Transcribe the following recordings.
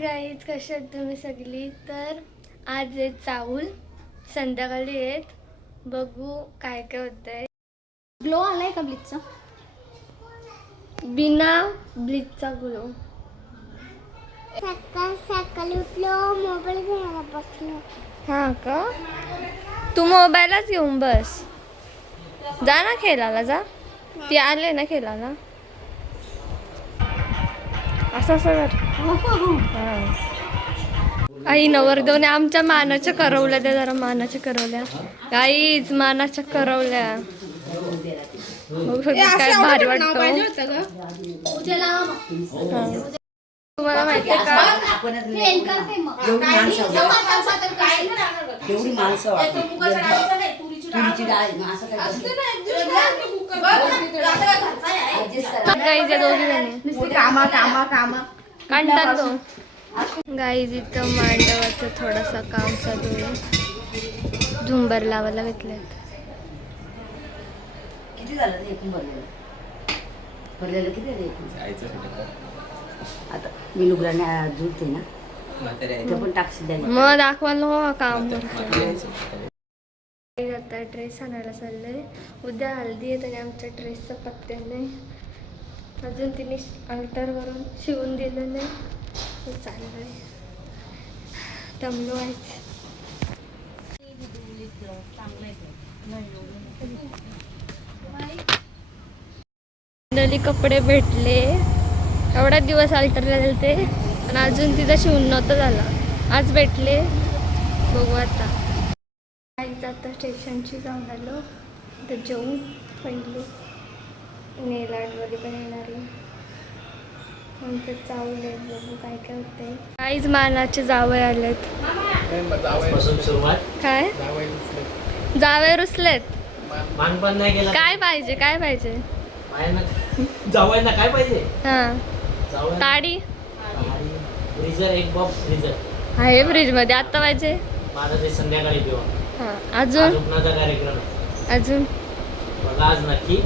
Guys, कशा आहेत तुम्ही सगळी? तर आज आहे चाऊल, संध्याकाळी आहेत. बघू काय काय होतंय. ग्लो आलाय का ब्लीचचा? बिना ब्लीचचा ग्लो. सकाळी उठलो, मोबाईल घ्यायला बसलो. हा का? तू मोबाईलच घेऊन बस. जा ना खेळायला, जा. ती आले ना खेळायला. असं कर. आई नवरदेवने आमच्या मानाच्या करवल्या, त्या जरा मानाच्या करवल्या. काहीच मानाच्या करवल्या. काय भारी वाटतं. तुम्हाला माहितीये का? एवढी माणसं गाईज दोघी जणी कंटाळतो. गाईज इथं मांडवाचं थोडासा काम चालू आहे. झुंबर लावायला घेतलेत. किती झालं रे एकूण भरलेलं किती रे एकूण? आता मी लुगराने जुळते ना, ते पण टाकशी द्यायला. मग दाखवायला हो काम करतो. आता ड्रेस आणायला चाललंय. उद्या हल्दी आहे, तरी आमच्या ड्रेसचा पत्ते नाही. अजून तिने अल्टरवरून शिवून दिलं नाही. चाललंय, दमलो आहेच. नली कपडे भेटले. एवढा दिवस अल्टरला गेलते आणि अजून तिचा शिवून नव्हतं झाला. आज भेटले, बघू आता. आता स्टेशनची जाऊन आलो. तर जेवून पहिले नेल आर्टमध्ये पण येणार आहे. नंतर चावले, बघू काय काय होतंय. काहीच मानाचे जावई आलेत. काय जावई रुसलेत? काय पाहिजे, काय पाहिजे? जावयांना काय पाहिजे? हा, ताडी फ्रीजर, एक बॉक्स फ्रीजर आहे फ्रीज मध्ये. आता पाहिजे माझं ते संध्याकाळी देऊ. हा, अजून लग्नाचा कार्यक्रम आहे. अजून बघा आज नक्की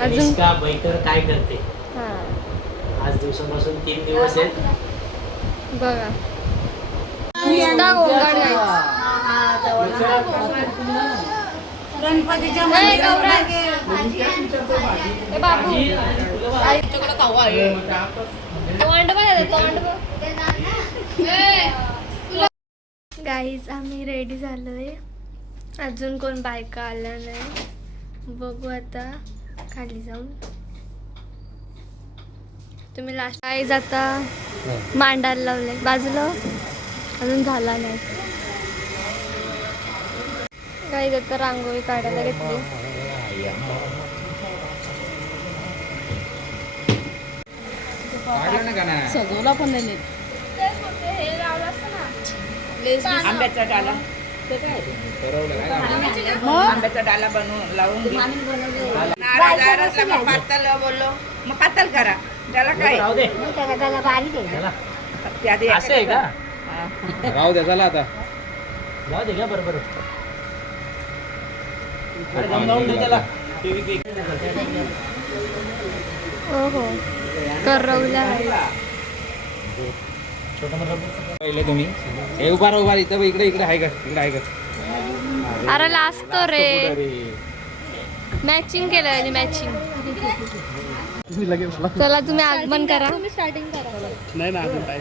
अजून निष्का बैकर काय करते. हा, आज दिवसापासून 3 दिवस आहेत. बघा नुसता गोंगाट गायचा. गणपतीच्या ए, गौराज. ए, बाबू. तोंड बघ, तोंड बघ. गाईज, आम्ही रेडी झालोय. अजून कोण बायका आल्या नाही. बघू आता खाली जाऊन. तुम्ही लास्ट गाईज आता मांडायला लावले बाजूला, अजून झाला नाही. गाईज आता रांगोळी काढायला घेतली. सजवला पण नाही. आंब्याचा डाला, आंब्याचा डाला बनवून लावून पातळ बोललो, मग पातळ करा. त्याला काय राहू दे. त्याला बारीक आहे. असं आहे का? राहू द्या, चला आता जाऊ दे का? बरोबर गमगावून दे त्याला. हो हो, करवल्या. पहिले तुम्ही हे उभा इथं इकडे इकडे आहे का? इकडे आहे का? अरे लाजतो रे. मॅचिंग केलं, मॅचिंग. चला तुम्ही आगमन करा. नाही ना, अजून टाइम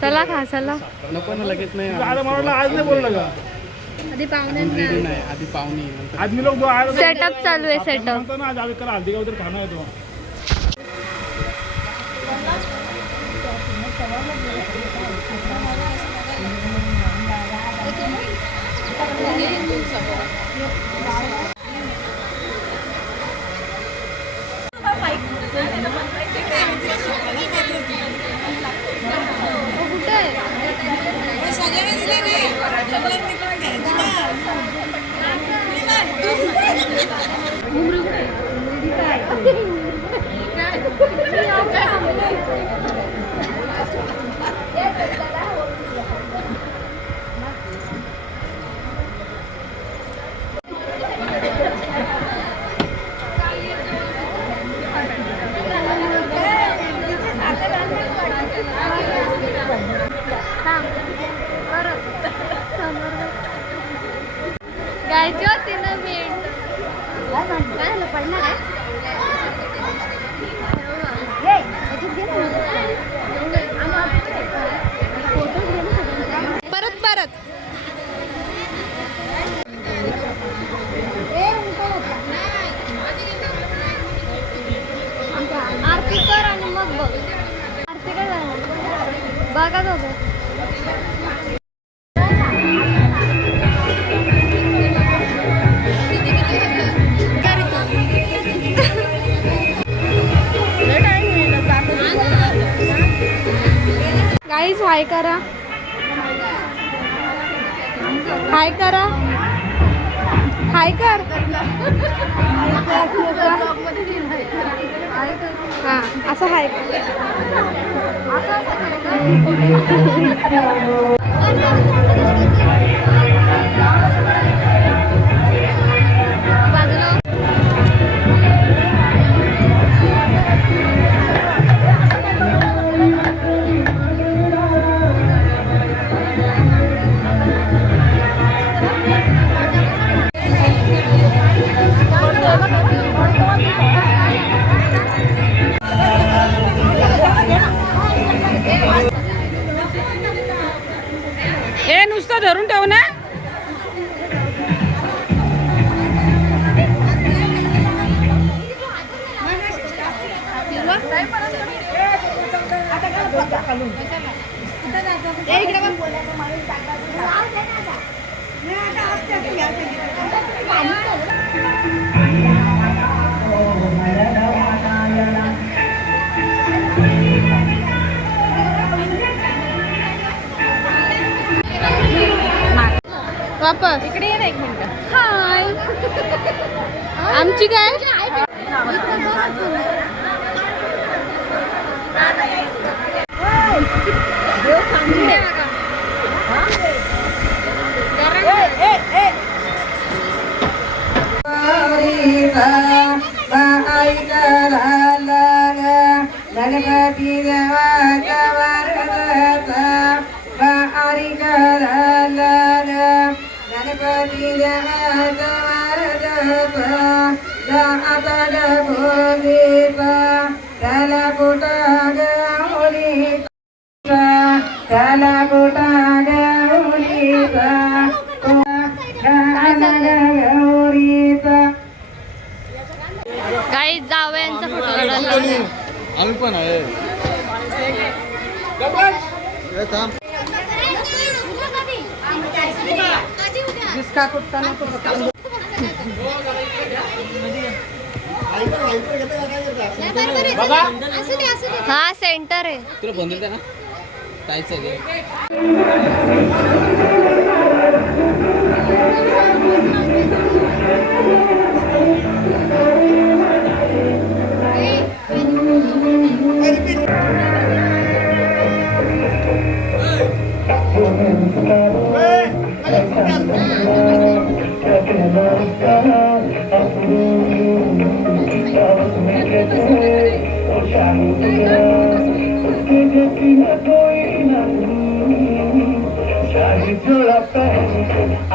चला खा, चला. नको ना, लगेच नाही. आज नाही बोललं का? आधी पाहुणे नाही, आधी पाहुणे. आदमी लोग सेटअप चालू आहे. सेटअप आज आम्ही करा हल्दी का उधर खाना है तो. बघा दोघं. गाईज हाय करा, हाय करा, हाय कर. हा असं हाय बाजूला. हे नुसतं धरून ठेव ना. वापस इकडे ये ना एक मिनिट. हाय. आमची काय गणपती देवाचा वरदाचा बारी कराला गणपती देवाचा वरदाचा आता भोगीचा त्याला कुठा गवळीचा त्याला कुठा गवळीचा गौरीचा. गाईज जावयांचा फोटो काढायला. आम्ही पण आहे. हा सेंटर आहे. तुला बंदल ना जायचं आहे.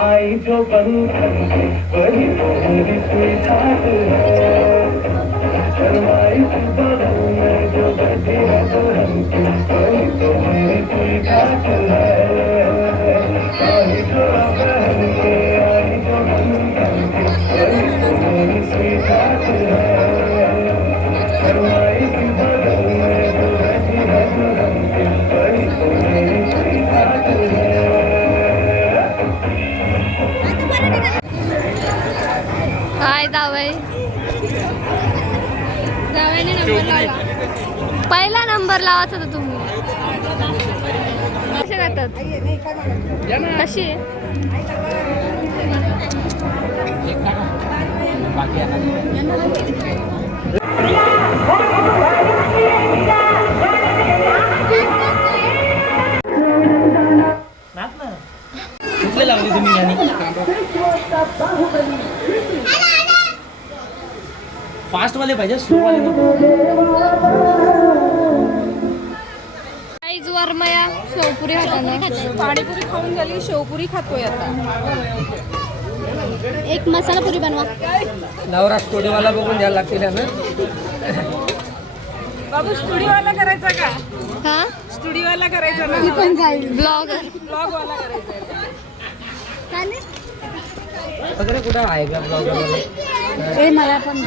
आई जो बंधन वही मेरी स्वीटहार्ट है. शर्माई बदन में जो बैठी है दुल्हन की वही तो मेरी स्वीटहार्ट है. आई जो बहन के आई जो बंधन की वही तो मेरी स्वीटहार्ट है. शर्माई बदन में जो बैठी है दुल्हन की वही तो मेरी स्वीटहार्ट है. हाय जावई. जावयाने नंबर लावला. पहिला नंबर लावायचा होता तुम्ही. कसे राहतात कशी कुठले लावली तुम्ही गाणी? फास्ट वाले पाहिजे, स्लो वाले नको. गाईज वरमया शेवपुरी खाताना. पाणीपुरी खाऊन झाली, शेवपुरी खातोय आता. एक मसाला पुरी बनवा. नवरा स्टुडिओला बघून द्यायला लागतील ना. बाबू स्टुडिओवाला करायचा का? हा स्टुडिओवाला करायचा ना. ब्लॉगर. ब्लॉगवाला करायचा. वगैरे कुठं आहे का ब्लॉगर? हे मला पण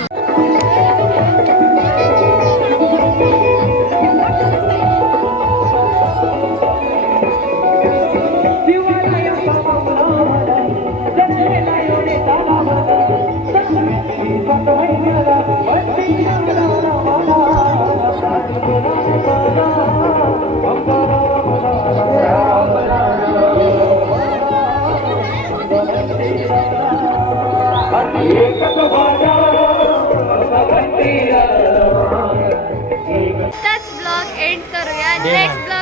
एंड करूया दे नेक्स्ट मग.